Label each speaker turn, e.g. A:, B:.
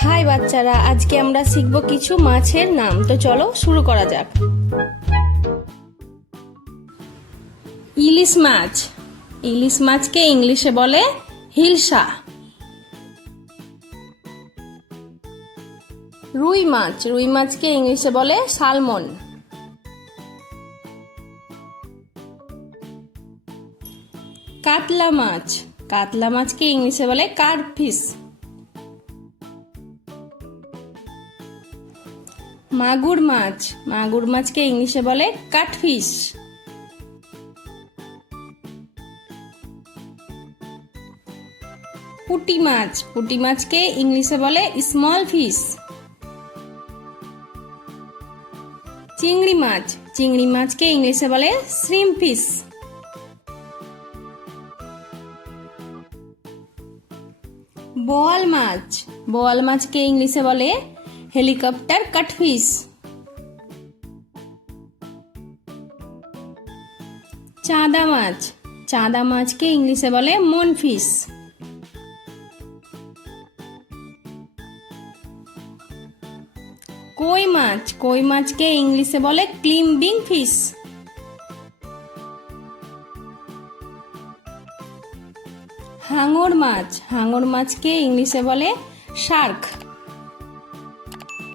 A: High বাচ্চারা, আজকে আমরা শিখব কিছু মাছের নাম। তো চলো শুরু করা যাক। ইলিশ মাছ। ইলিশ মাছকে ইংলিশে বলে হিলসা রুই মাছ। রুই মাছকে ইংলিশে বলে সালমন। কাতলা মাছ। কাতলা মাছকে ইংলিশে বলে কার্পফিশ মাগুর মাছ। মাগুর মাছকে ইংলিশে বলে কাটফিশ। পুটি মাছ। পুটি মাছকে ইংলিশে বলে স্মল ফিশ চিংড়ি মাছ। চিংড়ি মাছকে ইংলিশে বলে শ্রিম ফিশ বোয়াল মাছ। বোয়াল মাছকে ইংলিশে বলে হেলিকপ্টার কাটফিশ চাঁদা মাছ। চাঁদা মাছকে ইংলিশে বলে মনফিশ কই মাছ? কই মাছকে ইংলিশে বলে ক্লিম্বিং ফিশ হাঙর মাছ। হাঙর মাছকে ইংলিশে বলে শার্ক।